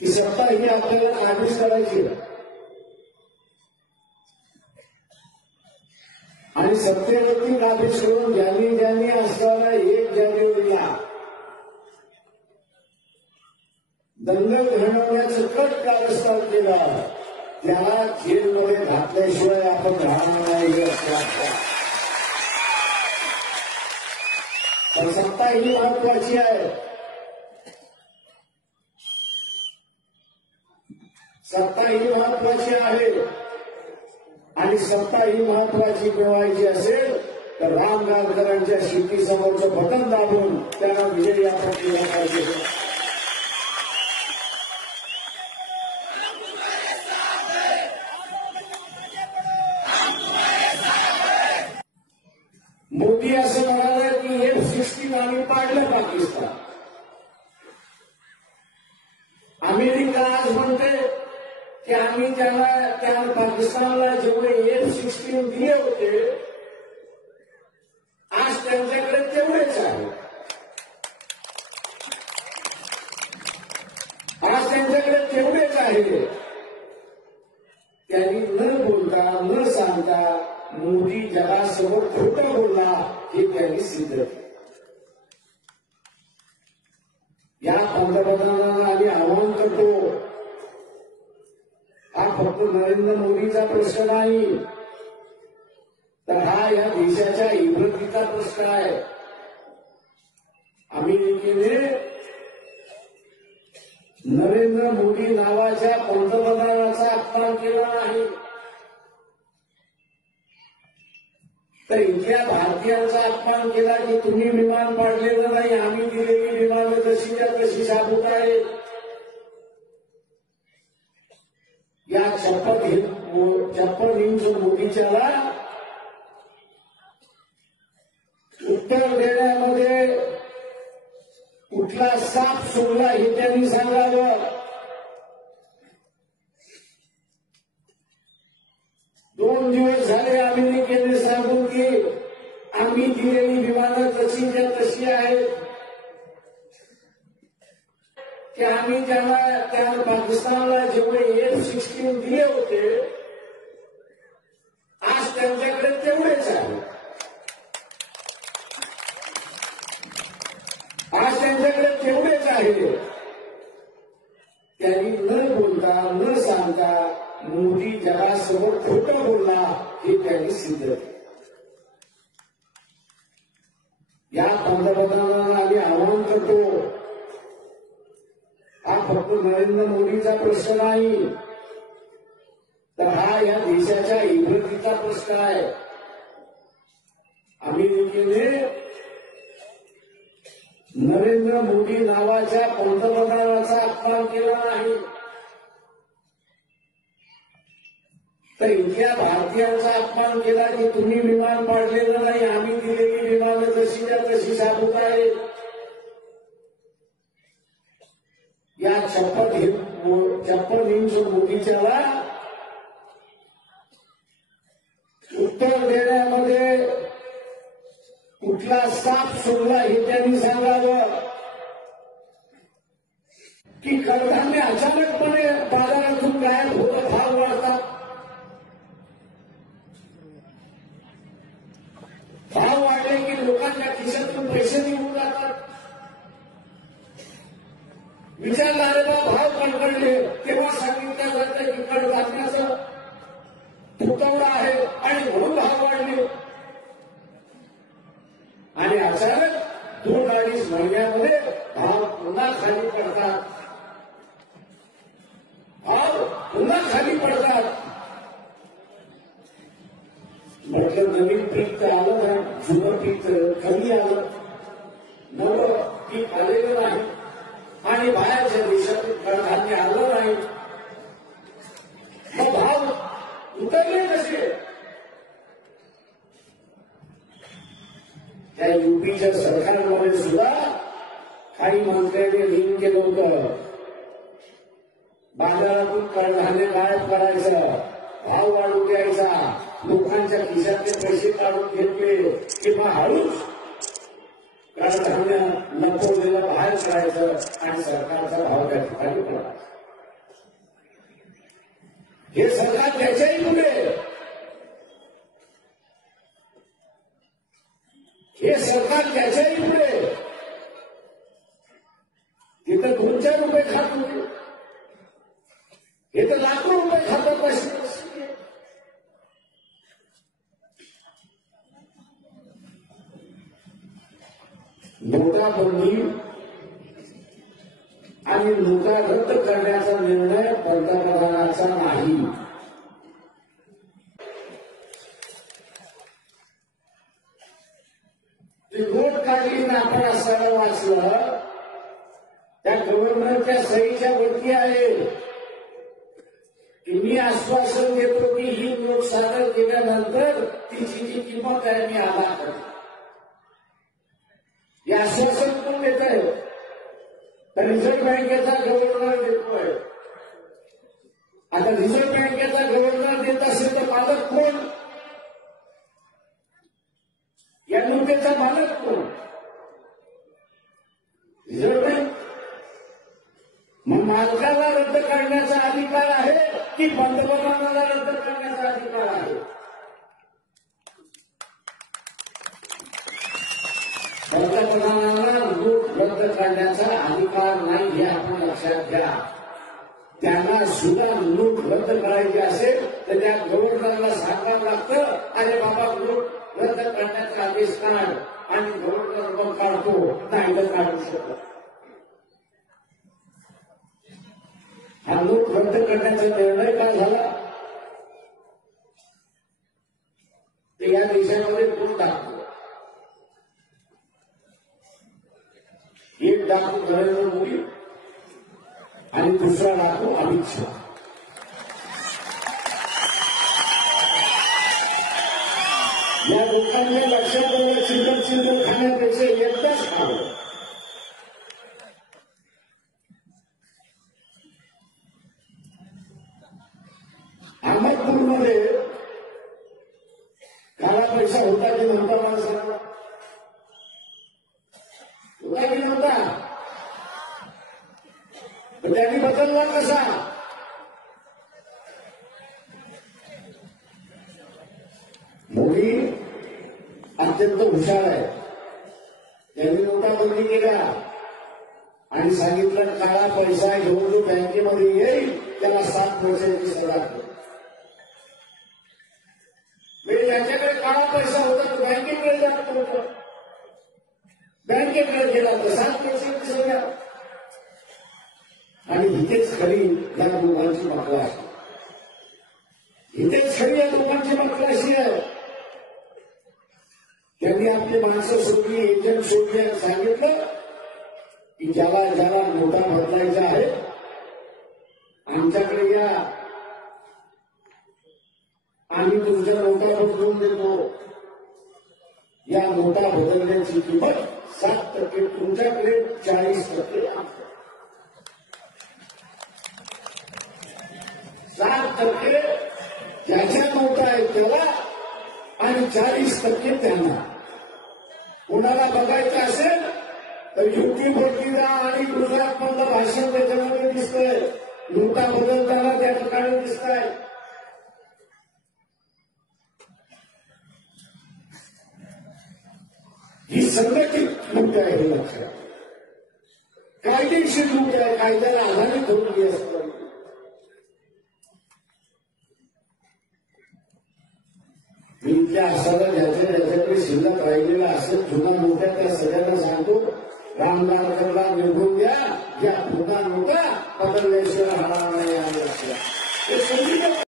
की सत्ता ही आपल्याला काबीज करायची आणि सत्तेवरती काबीज करून ज्यांनी ज्यांनी असताना एक जानेवारीला दंगल घडवण्याचं कट कारस्थान केलं त्याला जेलमध्ये घातल्याशिवाय तर सत्ता ही महत्वाची आहे. सत्ता ही महत्वाची आहे आणि सत्ता ही महत्वाची मिळवायची असेल? तर राम गावकरांच्या शेतीसमोरचं बटन दाबून त्यांना विजयी आपण केला पाहिजे. की आम्ही त्यांना त्या पाकिस्तानला जेवढे एफ सिक्स्टीन दिले होते आज त्यांच्याकडे तेवढेच आहे. आज त्यांच्याकडे तेवढेच आहे. त्यांनी न बोलता न सांगता मोदी जगासमोर खोटं बोलला हे त्यांनी सिद्ध केलं. या पंतप्रधानांना आम्ही आवाहन करतो फक्त नरेंद्र मोदीचा प्रश्न नाही. तर हा या देशाच्या इमरतीचा प्रश्न आहे. अमेरिकेने नरेंद्र मोदी नावाच्या पंतप्रधानाचा अपमान केला नाही. तर इथल्या भारतीयांचा अपमान केला की तुम्ही विमान पाडले शपथ ముగించాలా उत्तर देण्यामध्ये कुठला साप सोडला हे त्यांनी सांगावं. दोन दिवस झाले अमेरिकेने सांगून की आम्ही दिलेली विमानं तशीच्या तशी आहेत. की आम्ही त्यांना त्या पाकिस्तानला जेवढे एफ सिक्स्टीन दिले होते आज त्यांच्याकडे तेवढेच आहे आज त्यांच्याकडे तेवढेच आहे त्यांनी न बोलता न सांगता मोदी जगासमोर खोटं बोलला हे त्यांनी सिद्ध केलं. या पंतप्रधानांना आम्ही आवाहन करतो हा फक्त नरेंद्र मोदीचा प्रश्न नाही तर हा या देशाच्या इमरतीचा प्रश्न आहे. अमेरिकेने नरेंद्र मोदी नावाच्या पंतप्रधानाचा अपमान केला नाही. तर इथल्या भारतीयांचा अपमान केला की तुम्ही विमान पाडलेलं नाही आम्ही दिलेली विमानं जशी त्या तशी साबूत आहे या शपथ घेत शपथ घेऊन मोदीच्याला उत्तर देण्यामध्ये कुठला साप सोडला हे त्यांनी सांगावं. की कडधान्य अचानकपणे बाजारातून गायब होत भाव वाढतात भाव वाढले की लोकांच्या खिशातून पैसे निघून जातात विचारणाऱ्याला भाव कडकडले तेव्हा सांगितलं जातं की वाचण्याचं तुटवडा आहे आणि म्हणून भाव वाढले आणि अचानक दोन अडीच महिन्यामध्ये भाव पुन्हा खाली पडतात. भाव पुन्हा खाली पडतात. म्हटलं नवीन पीक तर आलं ना जुनं पीक तर आलं नवं पीक आलेलं नाही आणि बाहेरच्या देशातून कडधान्य आलं नाही मग भाव उतरले त्या युपीच्या सरकारमध्ये सुद्धा काही मंत्र्यांनी लिहून केलं होतं. बाजारातून कडधान्य गायब करायचं भाव वाढून द्यायचा लोकांच्या खिशातले पैसे काढून घेतले किंवा हळूच कडधान्य लपवलेलं बाहेर करायचं आणि सरकारचा भाव त्या ठिकाणी पडायचा. हे सरकार त्याच्याही पुढे हे सरकार त्याच्याही पुढे तिथं दोन चार रुपये खात होते. हे तर लाखो रुपये खातात पैसे नोटाबंदी आणि नोटा रद्द करण्याचा निर्णय पंतप्रधानाचा नाही जी नोट काढली ना आपण असं वाचलं त्या गव्हर्नरच्या सहीच्या वरती आहे की मी आश्वासन देतो की ही नोट सादर केल्यानंतर तिची जी किंमत आहे मी आला हे आश्वासन कोण देत आहे? रिझर्व्ह बँकेचा गव्हर्नर देतोय. आता रिझर्व्ह बँकेचा गव्हर्नर देत असेल तर मालक कोण या नोटेचा मालक कोण रिझर्व्ह बँक मग मालकाला रद्द करण्याचा अधिकार आहे की पंतप्रधानाला रद्द करण्याचा अधिकार आहे पंतप्रधानांना लूट रद्द करण्याचा अधिकार नाही हे आपण लक्षात घ्या. त्यांना सुद्धा लूट रद्द करायची असेल तर त्या गव्हर्नरला सांगावं लागतं अरे बाबा लूट रद्द करण्याचा आदेश काढ आणि गव्हर्नर मग काढतो नाही तर काढू शकतो. हा लूट रद्द करण्याचा निर्णय काय झाला? या देशामध्ये कोण टाकतो एक डाकू नरेंद्र मोदी. आणि दुसरा डाकू अमित शहा या लोकांनी लक्षात आलं चिंतन चिंतन खाण्यापेक्षा एकदाच खावं अहमदपूरमध्ये काळा पैसा होता की नव्हता माणसाला होता की नव्हता पण त्यांनी बदलला कसा मोदी अत्यंत हुशार आहे. त्यांनी नोटाबंदी केल्या. आणि सांगितलं काळा पैसा घेऊन जो बँकेमध्ये येईल त्याला सात वर्षाची सजा म्हणजे त्यांच्याकडे काळा पैसा होता तो बँकेकडे जात होता बँकेकडे गेला तर सात वर्षाची सजा आणि हिथेच खरी या लोकांची मकलाशी आहे त्यांनी आपली माणसं सोडली एजंट सोडली सांगितलं की ज्याला ज्याला नोटा बदलायचा आहे आमच्याकडे या. आम्ही तुमच्या नोटा बदलून देतो. या नोटा बदलण्याची किंमत सात टक्के तुमच्याकडे चाळीस टक्के सात टक्के ज्याच्या नोटा आहेत त्याला आणि चाळीस टक्के त्यांना. कुणाला बघायचं असेल तर युट्यूबवरती जा आणि गुजरात मधलं भाषण त्याच्यामध्ये दिसतंय. नोटा बदलताना त्या ठिकाणी दिसत आहे ही संघटित लूट आहे हे लक्षात कायदेशीर लूट आहे कायद्याला आधारित होत मी इथल्या ज्याच्या ज्याच्याकडे शिल्लक राहिलेला असेल जुना मोठ्या त्या सगळ्यांना सांगतो रामदार रामदारकरला निघून द्या या जुना नोटा पकडल्याशिवाय राहणार नाही या